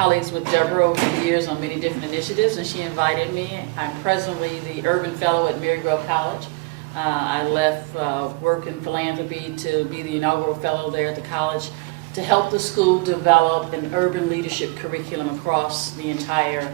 colleagues with Deborah over the years on many different initiatives, and she invited me. I'm presently the Urban Fellow at Marygrove College. I left work in philanthropy to be the inaugural fellow there at the college to help the school develop an urban leadership curriculum across the entire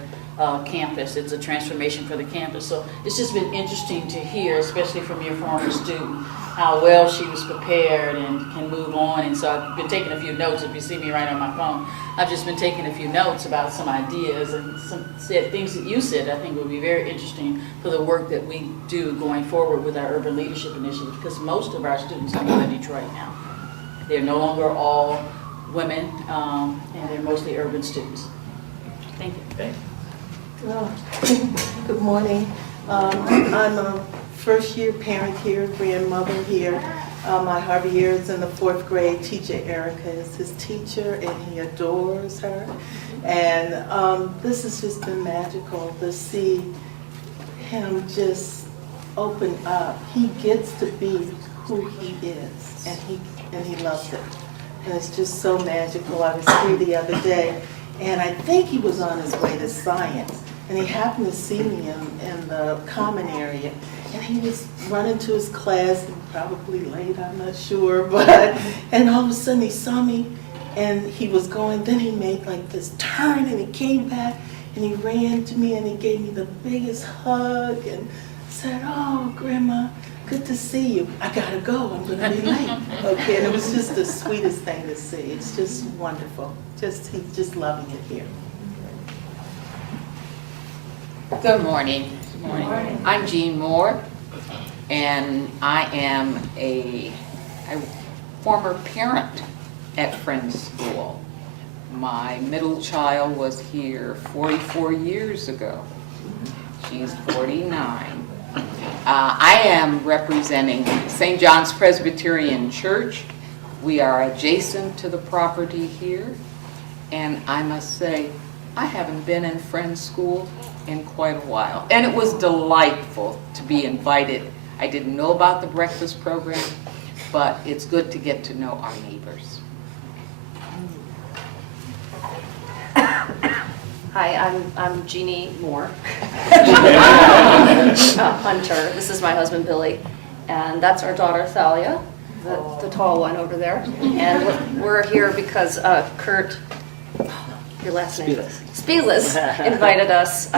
campus. It's a transformation for the campus. So it's just been interesting to hear, especially from your former student, how well she was prepared and can move on. And so I've been taking a few notes. If you see me right on my phone, I've just been taking a few notes about some ideas and some things that you said I think would be very interesting for the work that we do going forward with our urban leadership initiative, because most of our students are in Detroit now. They're no longer all women, and they're mostly urban students. Thank you. Thanks. Good morning. I'm a first-year parent here, grandmother here. My Javier is in the 4th grade. Teacher Erica is his teacher, and he adores her. And this has just been magical to see him just open up. He gets to be who he is, and he loves it. And it's just so magical. I was here the other day, and I think he was on his way to science, and he happened to see me in the common area, and he was running to his class, probably late, I'm not sure, but, and all of a sudden he saw me, and he was going, then he made like this turn, and he came back, and he ran to me, and he gave me the biggest hug, and said, "Oh, Grandma, good to see you. I gotta go, I'm gonna be late." Okay, and it was just the sweetest thing to see. It's just wonderful. He's just loving it here. Good morning. Good morning. I'm Jean Moore, and I am a former parent at Friends School. My middle child was here 44 years ago. She's 49. I am representing St. John's Presbyterian Church. We are adjacent to the property here, and I must say, I haven't been in Friends School in quite a while, and it was delightful to be invited. I didn't know about the breakfast program, but it's good to get to know our neighbors. Hi, I'm Jeannie Moore, Hunter. This is my husband Billy, and that's our daughter Thalia, the tall one over there. And we're here because Kurt, your last name, Spielis, invited us.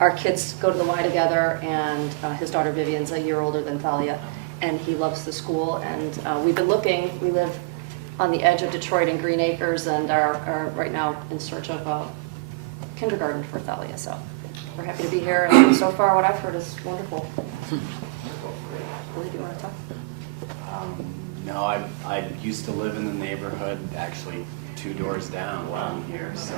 Our kids go to the Y together, and his daughter Vivian's a year older than Thalia, and he loves the school. And we've been looking. We live on the edge of Detroit in Green Acres, and are right now in search of kindergarten for Thalia, so we're happy to be here, and so far what I've heard is wonderful. Willie, do you want to talk? No, I used to live in the neighborhood, actually 2 doors down from here, so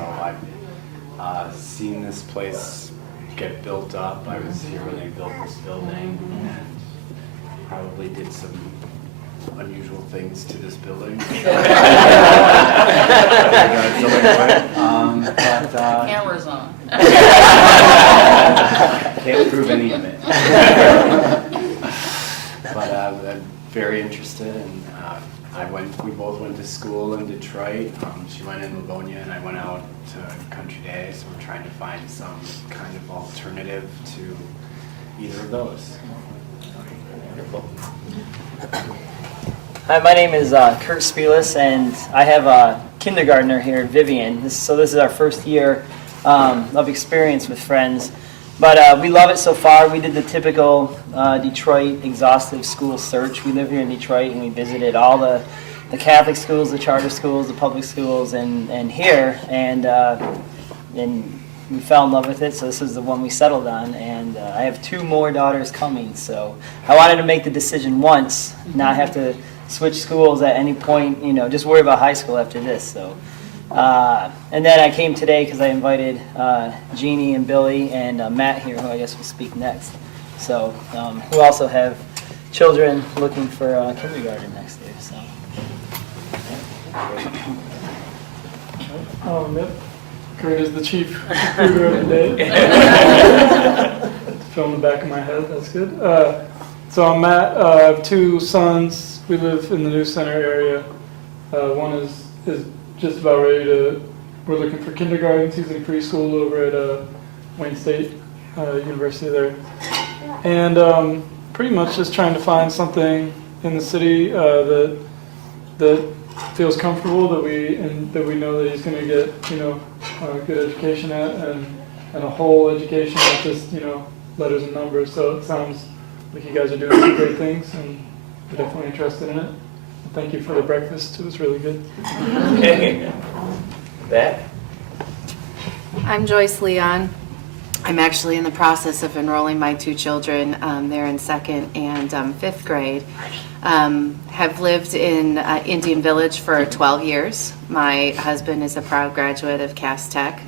I've seen this place get built up. I was here when they built this building, and probably did some unusual things to this building. Camera's on. Can't prove any of it. But I'm very interested, and we both went to school in Detroit. She went in Livonia, and I went out to Country Day, so we're trying to find some kind of alternative to either of those. Wonderful. Hi, my name is Kurt Spielis, and I have a kindergartner here, Vivian. So this is our first year of experience with Friends. But we love it so far. We did the typical Detroit exhaustive school search. We live here in Detroit, and we visited all the Catholic schools, the charter schools, the public schools, and here. And we fell in love with it, so this is the one we settled on. And I have 2 more daughters coming, so I wanted to make the decision once, not have to switch schools at any point, just worry about high school after this. So, and then I came today because I invited Jeannie and Billy and Matt here, who I guess will speak next. So, who also have children looking for kindergarten next year. So, Yep. Kurt is the chief recruiter of the day. Fill in the back of my head, that's good. So I'm Matt. I have 2 sons. We live in the New Center area. One is just about ready to we're looking for kindergarten. He's in preschool over at Wayne State University there. And pretty much just trying to find something in the city that feels comfortable, that we know that he's going to get, a good education at, and a whole education, not just, letters and numbers. So it sounds like you guys are doing some great things, and we're definitely interested in it. And thank you for the breakfast. It was really good. Back. I'm Joyce Leon. I'm actually in the process of enrolling my two children. They're in 2nd and 5th grade. Have lived in Indian Village for 12 years. My husband is a proud graduate of Cass Tech.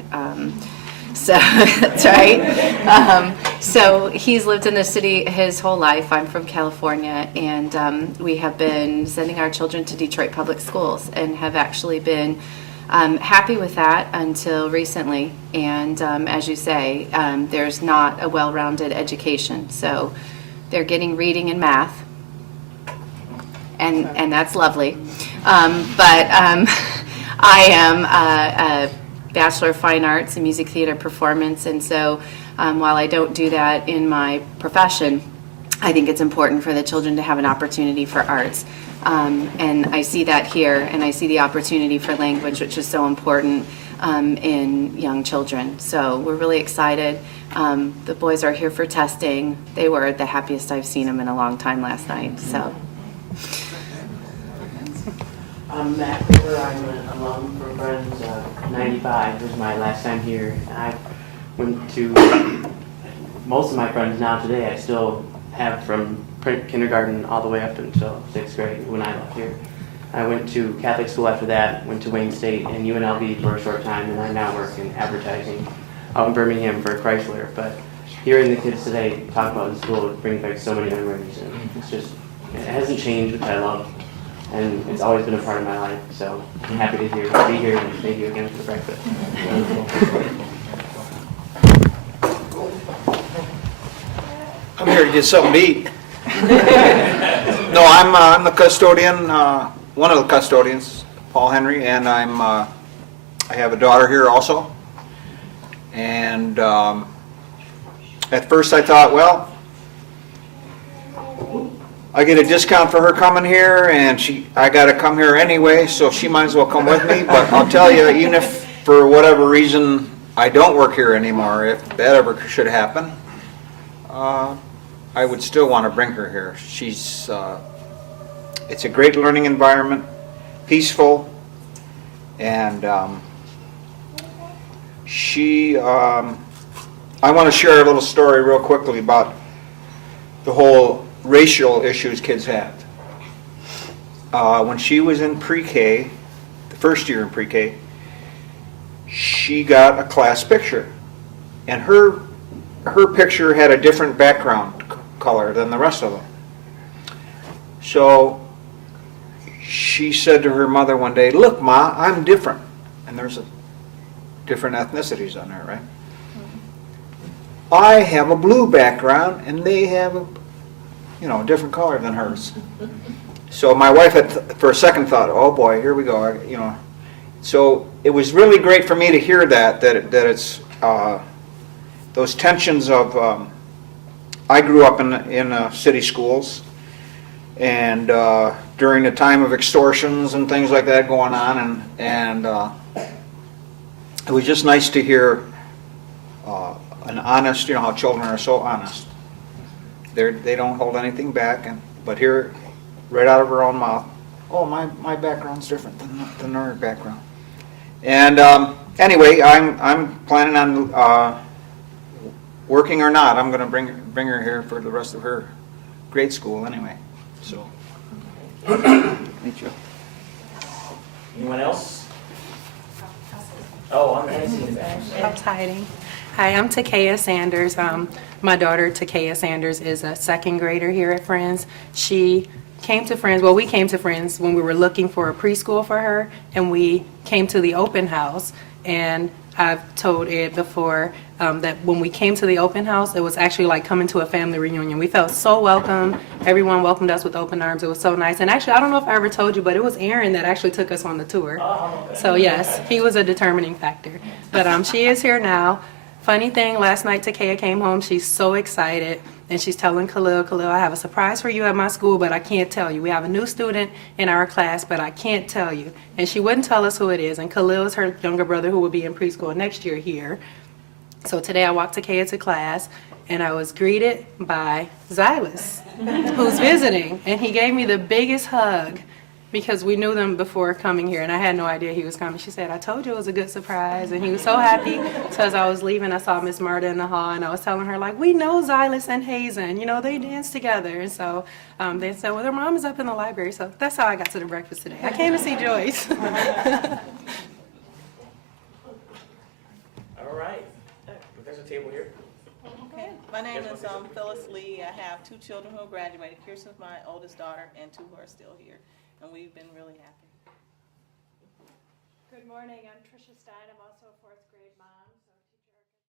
So that's right. So he's lived in the city his whole life. I'm from California, and we have been sending our children to Detroit Public Schools and have actually been happy with that until recently. And as you say, there's not a well-rounded education. So they're getting reading and math, and that's lovely. But I am a Bachelor of Fine Arts in Music Theater Performance, and so while I don't do that in my profession, I think it's important for the children to have an opportunity for arts. And I see that here, and I see the opportunity for language, which is so important in young children. So we're really excited. The boys are here for testing. They were the happiest I've seen them in a long time last night. So. I'm Matt Cooper. I'm an alum from Friends. 95 was my last time here. I went to most of my friends now today. I still have from kindergarten all the way up until 6th grade when I left here. I went to Catholic school after that, went to Wayne State and UNLV for a short time, and I now work in advertising out in Birmingham for Chrysler. But hearing the kids today talk about the school, it brings back so many memories, and it hasn't changed, which I love. And it's always been a part of my life, so I'm happy to be here, and thank you again for the breakfast. I'm here to get something to eat. No, I'm the custodian, one of the custodians, Paul Henry, and I have a daughter here also. And at first I thought, well, I get a discount for her coming here, and I got to come here anyway, so she might as well come with me. But I'll tell you, even if for whatever reason I don't work here anymore, if that ever should happen, I would still want to bring her here. It's a great learning environment, peaceful, and I want to share a little story real quickly about the whole racial issues kids have. When she was in pre-K, the first year in pre-K, she got a class picture, and her picture had a different background color than the rest of them. So she said to her mother one day, "Look, Ma, I'm different." And there's different ethnicities on there, right? I have a blue background, and they have a different color than hers. So my wife had, for a second, thought, "Oh boy, here we go." So it was really great for me to hear that it's those tensions of. I grew up in city schools, and during the time of extortions and things like that going on, and it was just nice to hear an honest. How children are so honest. They don't hold anything back, but here, right out of her own mouth, "Oh, my background's different than her background." And anyway, I'm planning on working or not. I'm going to bring her here for the rest of her grade school anyway. So, meet you. Anyone else? Oh, I'm Nancy in the back. Helps hiding. Hi, I'm Takea Sanders. My daughter, Takea Sanders, is a 2nd grader here at Friends. She came to Friends, we came to Friends when we were looking for a preschool for her, and we came to the open house, And I've told Ed before that when we came to the open house, it was actually like coming to a family reunion. We felt so welcome. Everyone welcomed us with open arms. It was so nice. And actually, I don't know if I ever told you, but it was Aaron that actually took us on the tour. So yes, he was a determining factor. But she is here now. Funny thing, last night Takea came home. She's so excited. And she's telling Khalil, I have a surprise for you at my school, but I can't tell you. We have a new student in our class, but I can't tell you. And she wouldn't tell us who it is. And Khalil is her younger brother who will be in preschool next year here. So today I walked Takea to class, and I was greeted by Xylus, who's visiting. And he gave me the biggest hug because we knew them before coming here, and I had no idea he was coming. She said, I told you it was a good surprise, and he was so happy. So as I was leaving, I saw Miss Marta in the hall, and I was telling her, like, we know Xylus and Hazen, you know, they dance together. And so they said, well, their mom is up in the library, so that's how I got to the breakfast today. I came to see Joyce. All right. There's a table here. Okay, my name is Phyllis Lee. I have 2 children who graduated. Kirsten's my oldest daughter, and 2 who are still here. And we've been really happy. Good morning, I'm Tricia Stein. I'm